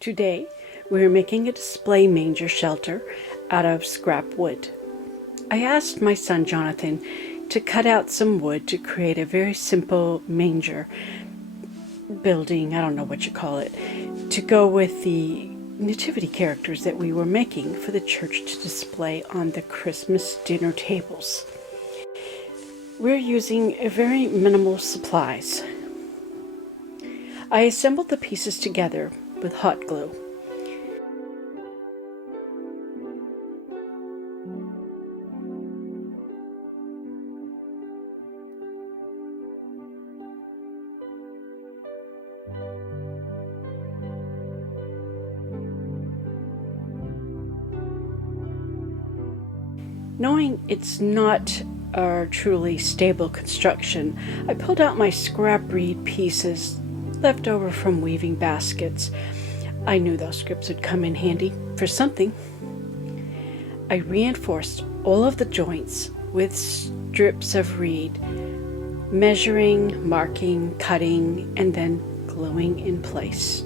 Today, we are making a display manger shelter out of scrap wood. I asked my son Jonathan to cut out some wood to create a very simple manger building, I don't know what you call it, to go with the nativity characters that we were making for the church to display on the Christmas dinner tables. We're using very minimal supplies. I assembled the pieces together with hot glue. Knowing it's not a truly stable construction, I pulled out my scrap reed pieces left over from weaving baskets. I knew those scripts would come in handy for something. I reinforced all of the joints with strips of reed, measuring, marking, cutting, and then gluing in place.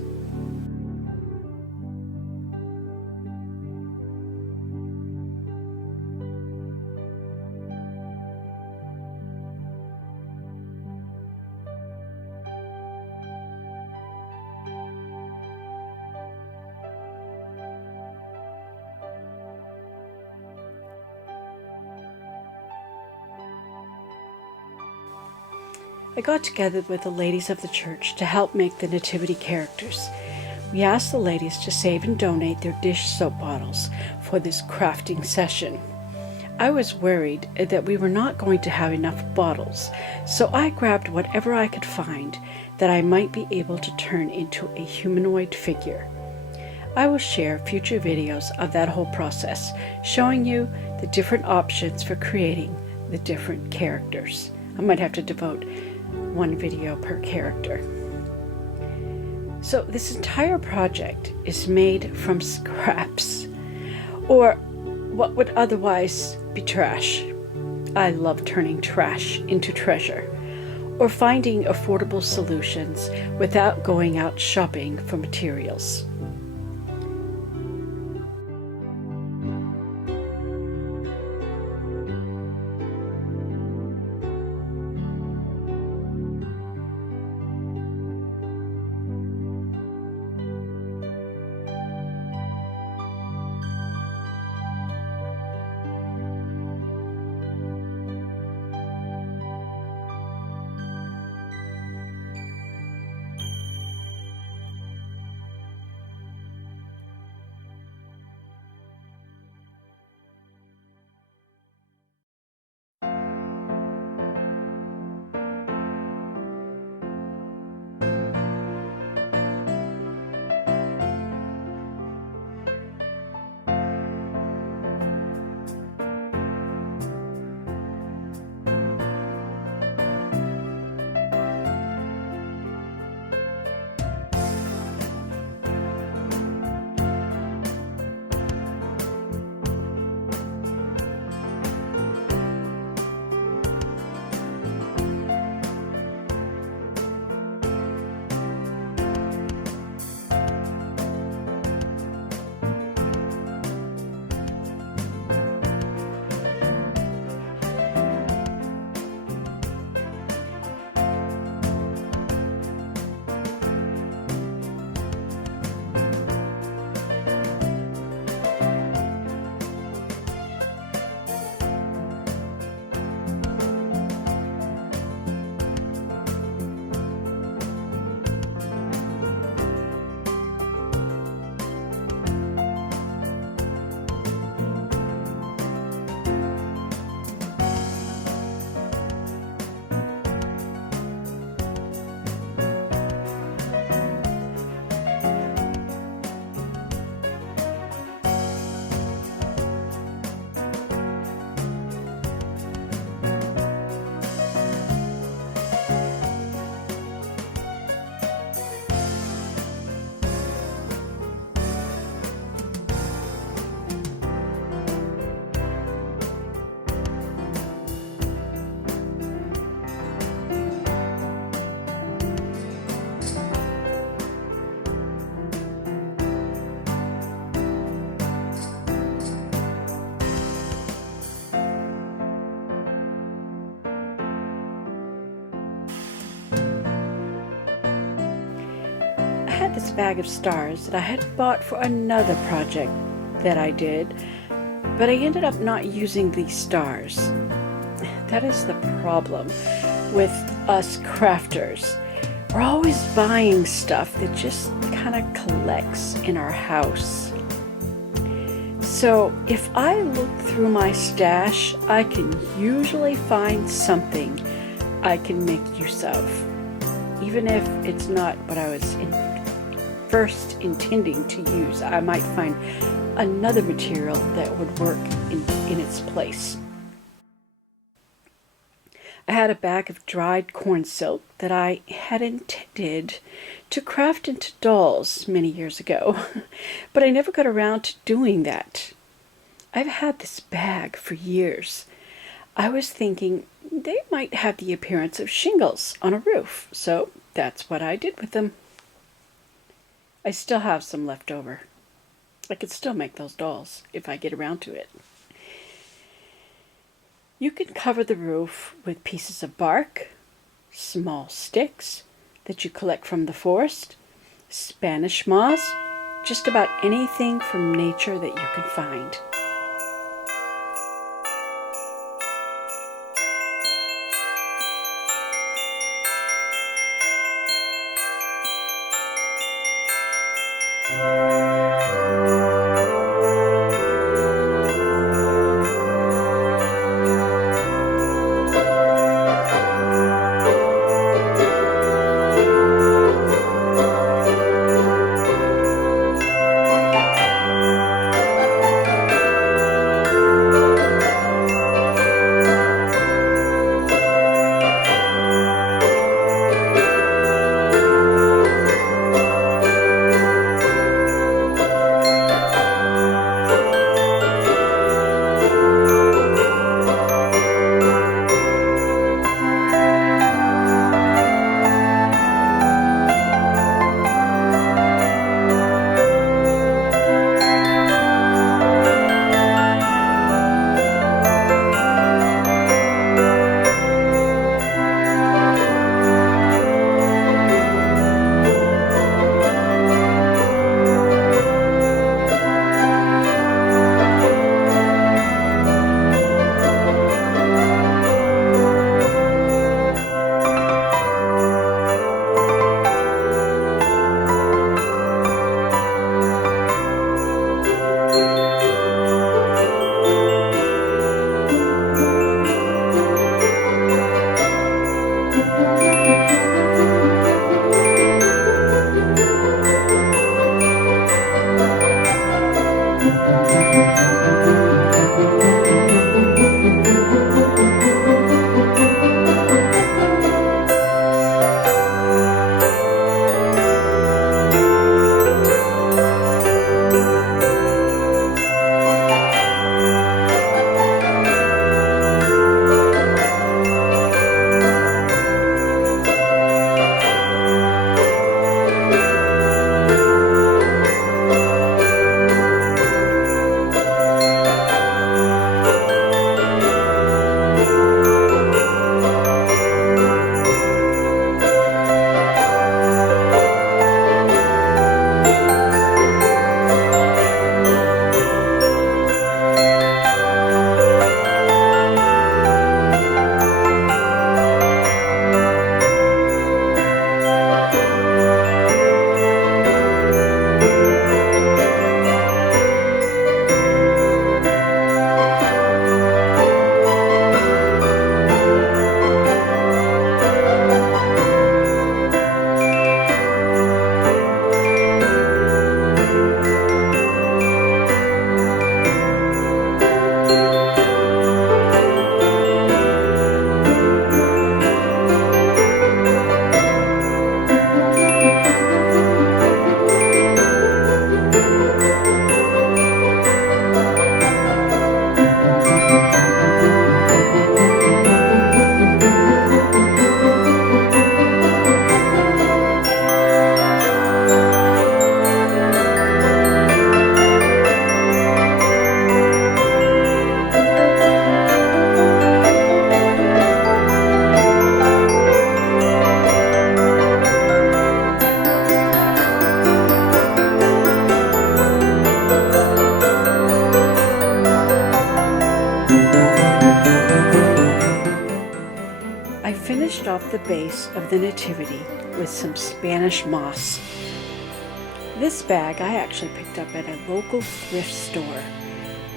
I got together with the ladies of the church to help make the nativity characters. We asked the ladies to save and donate their dish soap bottles for this crafting session. I was worried that we were not going to have enough bottles, so I grabbed whatever I could find that I might be able to turn into a humanoid figure. I will share future videos of that whole process, showing you the different options for creating the different characters. I might have to devote one video per character. So this entire project is made from scraps, or what would otherwise be trash. I love turning trash into treasure, or finding affordable solutions without going out shopping for materials. this bag of stars that I had bought for another project that I did, but I ended up not using these stars. That is the problem with us crafters. We're always buying stuff that just kind of collects in our house. So if I look through my stash, I can usually find something I can make use of, even if it's not what I was first intending to use. I might find another material that would work in its place. I had a bag of dried corn silk that I had intended to craft into dolls many years ago, but I never got around to doing that. I've had this bag for years. I was thinking they might have the appearance of shingles on a roof, so that's what I did with them. I still have some left over. I could still make those dolls if I get around to it. You can cover the roof with pieces of bark, small sticks that you collect from the forest, Spanish moss, just about anything from nature that you can find. the base of the Nativity with some Spanish moss. This bag I actually picked up at a local thrift store.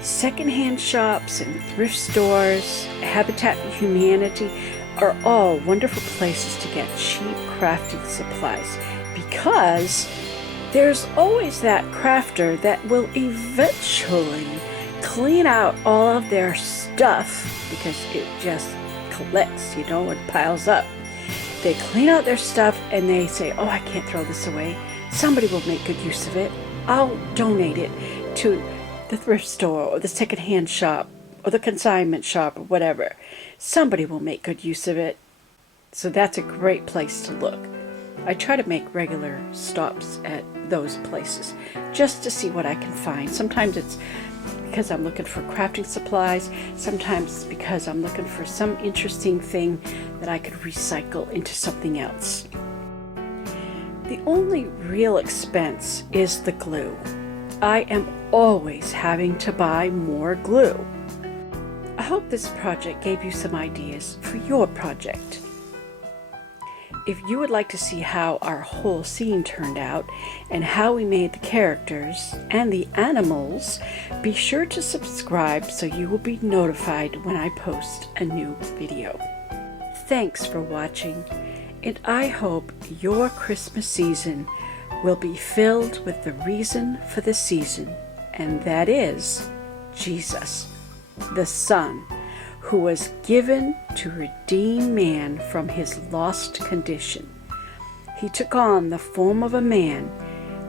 Secondhand shops and thrift stores, Habitat for Humanity are all wonderful places to get cheap crafting supplies, because there's always that crafter that will eventually clean out all of their stuff, because it just collects, and piles up. They clean out their stuff and they say, oh, I can't throw this away. Somebody will make good use of it. I'll donate it to the thrift store or the secondhand shop or the consignment shop or whatever. Somebody will make good use of it. So that's a great place to look. I try to make regular stops at those places just to see what I can find. Sometimes it's because I'm looking for crafting supplies. Sometimes it's because I'm looking for some interesting thing that I could recycle into something else. The only real expense is the glue. I am always having to buy more glue. I hope this project gave you some ideas for your project. If you would like to see how our whole scene turned out and how we made the characters and the animals, be sure to subscribe so you will be notified when I post a new video. Thanks for watching, and I hope your Christmas season will be filled with the reason for the season, and that is Jesus, the Son, who was given to redeem man from his lost condition. He took on the form of a man,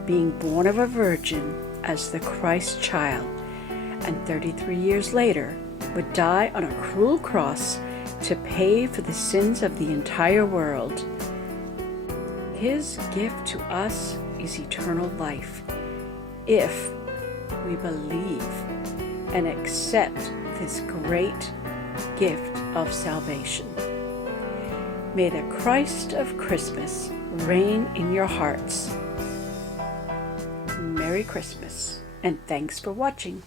being born of a virgin as the Christ child, and 33 years later would die on a cruel cross to pay for the sins of the entire world. His gift to us is eternal life, if we believe and accept this great gift of salvation. May the Christ of Christmas reign in your hearts. Merry Christmas, and thanks for watching.